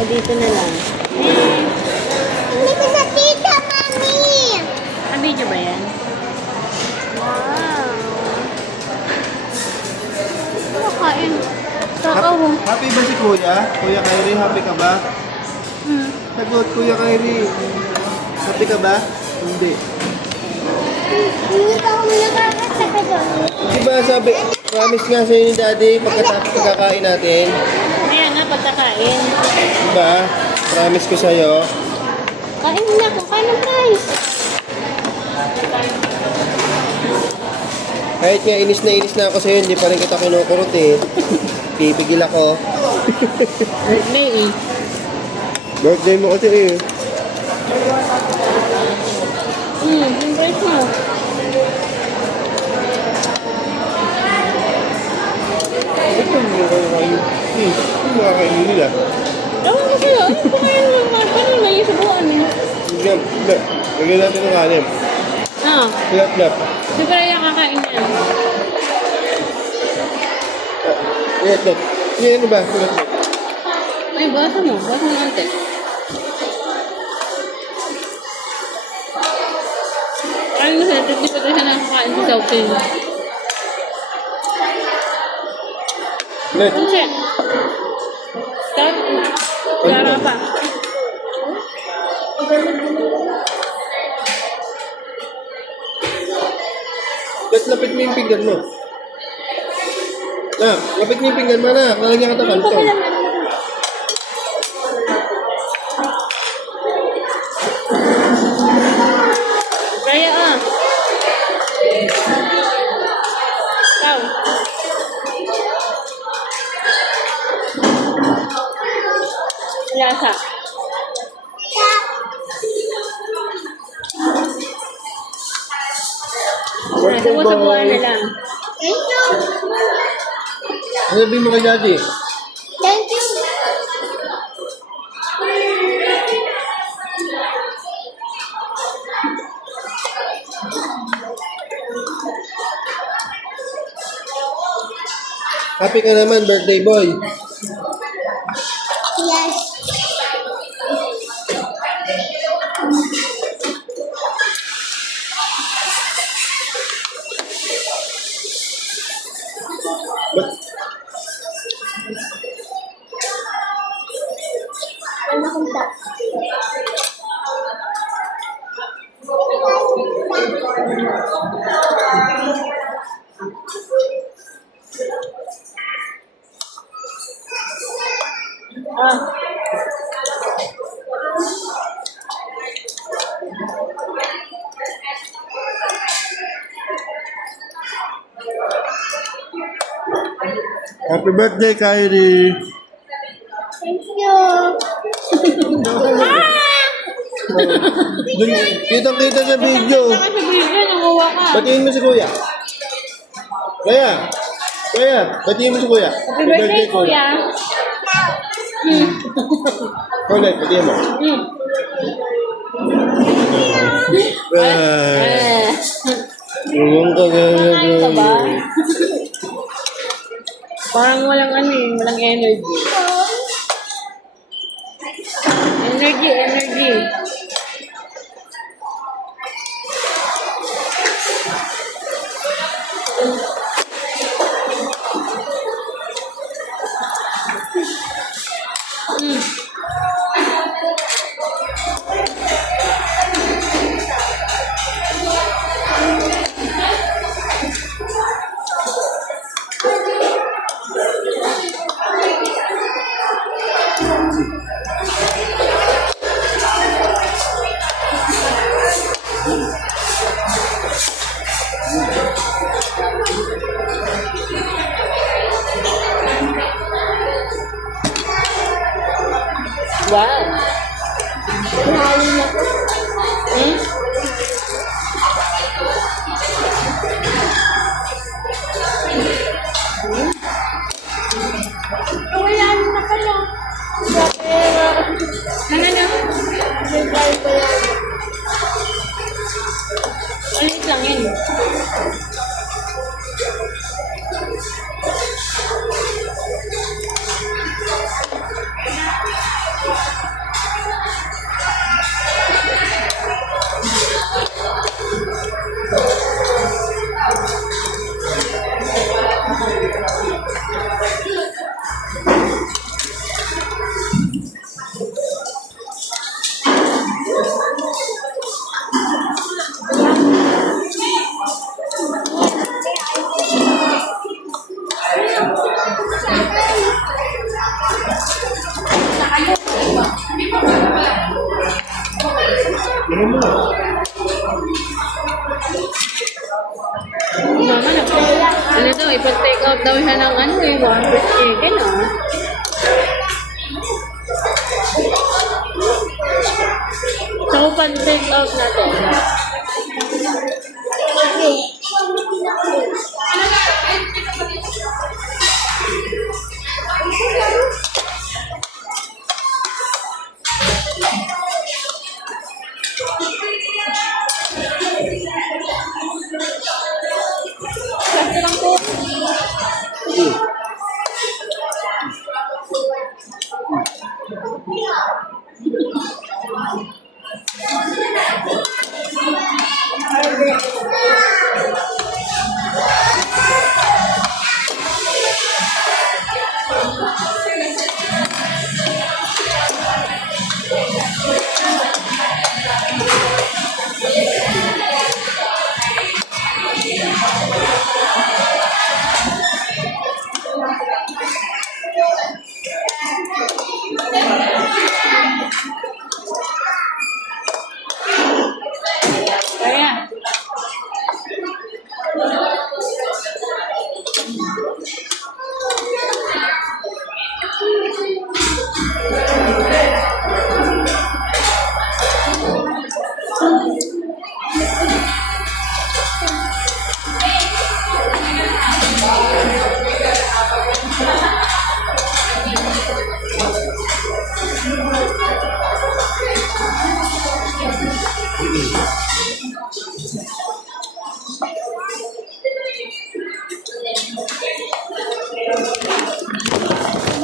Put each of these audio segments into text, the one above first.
O dito na lang. Hindi ko sa tita, mami. Video ba yan? Wow. Kain. Takaw. Happy ba si Kuya? Kuya Kyrie, happy ka ba? Sagot, Kuya Kyrie. Happy ka ba? Hindi. Hindi pa ako nakakasakit doon. Diba sabi, promise nga sa'yo ni Daddy pagkatapos pagkakain natin. Ayan na, pagkakain. Diba? Promise ko sa'yo. Kain na ako. Kain ng rice. Kahit nga inis na ako sa'yo, hindi pa rin kita kinukurot eh. Pipigil ako. May eh. Birthday mo kasi eh. Yung rice mo. Ito mo kayo. Ito mo kakainin nila. Ewan ko sa'yo. Kumain naman mga. Paano na yung subukan mo? Lagyan natin ng kanin. Ah. Lap. Siguro yung kakain yan. Lap. Yan ano ba? Lap. Ay, basa mo. Basa mo ante. Ay, mo sa'yo. Hindi pa tayo siya nakakain sa Southern. Lap. Check. Stop. Klara pa. Lapit mo yung pinggan mo. Lapit mo yung pinggan mo na. Lalagyan ka tapan. Ito. Kaya ah. Ikaw. Lasa. Sabuan na lang. Thank you. Ano sabihin mo kay Daddy? Thank you. Happy ka naman, birthday boy. Yes. Ano kung ta? Ah. Happy birthday, Kyrie. Thank you. Kitang-kita sa video. Saka sa video, nanguha ka. Batiin mo si Kuya. Batiin mo si Kuya. Happy birthday, kuya. Kuya, batiin mo. Eh. Tulong ka Kumakain ka ba? gano'n. Parang walang ano eh, walang energy. Energy. Wow. Lalim na po. Wala na pala. Ano? Nag-drive ko lang. Maliit lang yun. daw siya ng ano eh, one piece chicken ah. So, pan-take out natin. Okay. Kasi lang po. Kaya.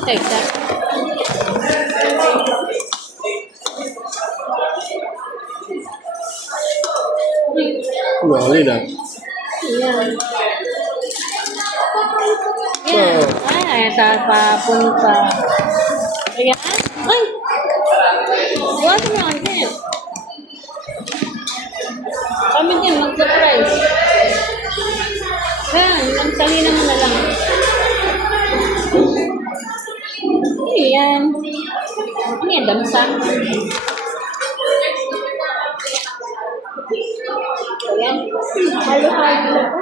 Take that. Wali na. Yan. Yan. Ay, saan papunta? Ayan. Ay! What's wrong here? Kami din, mag-surprise. Ayan, magsalina mo na lang. Ayan. Ano yan, damsa? Ayan. Halo-halo na po.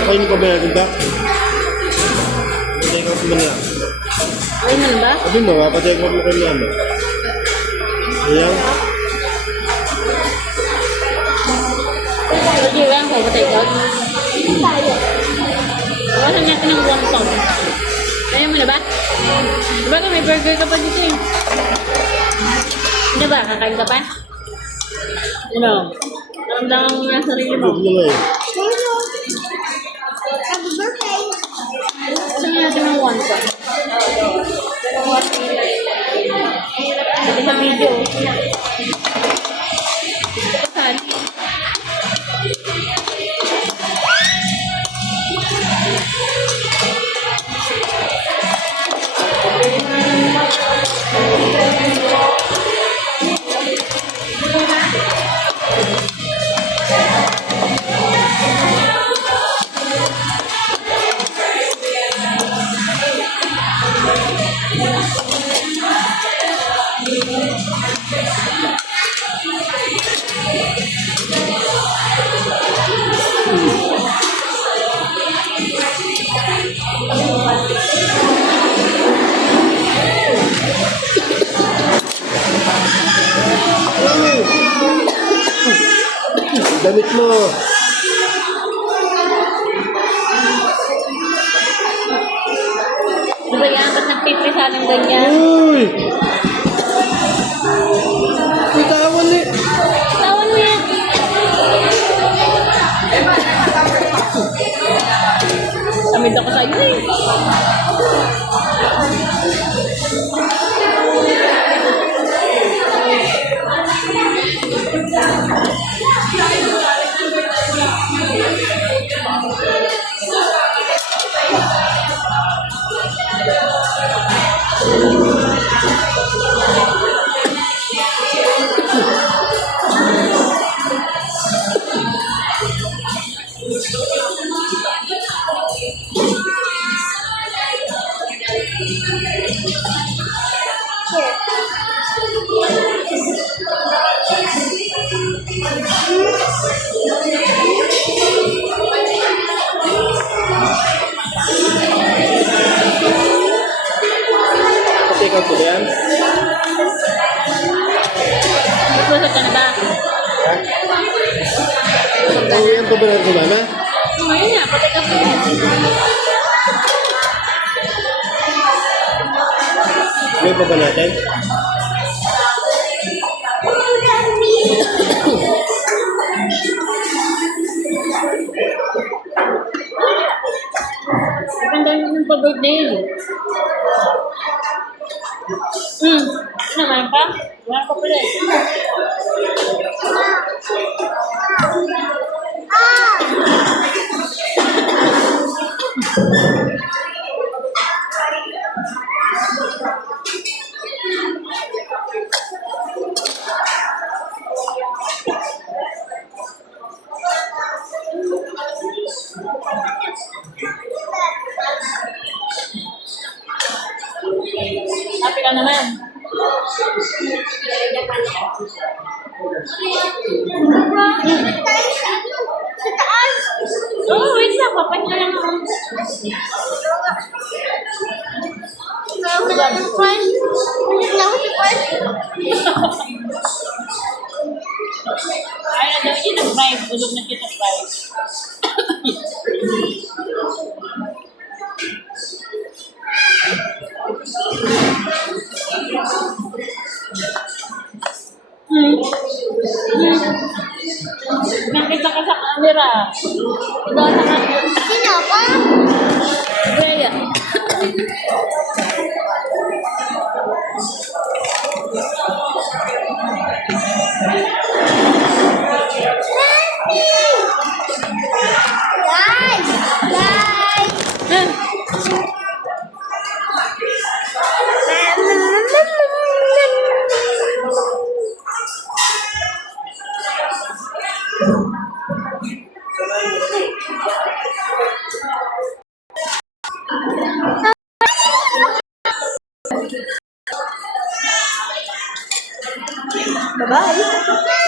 Nakain ko ba yan, diba? Patay ko mo niya. Ay, man ba? Sabi mo, patay ko mo niya. Ayan. Sige lang, kung take out. Tayo. Iwasan natin ng wonton. Kaya mo na ba? Diba ka may burger ka pa dito eh? Hindi ba? Kakain ka pa? Ano? Naramdaman mo yung sarili mo. Huwag mo nga eh. Hello. Happy birthday. Iwasan natin ng wonton. Dito sa video. Saan? Damit mo. Di ba yan? Ba't nagpiprisa ng ganyan? Uy! Bitawan eh. Tawan mo yan. Samid ako sa'yo eh. pa ba natin kumama? Ngayon na, pati ka pa. May pa ba natin? Ang dami ng pa-birthday. Naman pa? Wala pa pala eh. Happy ka naman. Sa taas. Oh, wait lang. Papahinga lang ako. Wala ng price. Wala ko sa price. Ay, daw yun ang price. Bulog na siya sa price. Nakita ka sa camera. Ikaw na nga. Sino ako? Bea. Guys! Guys! Bye-bye.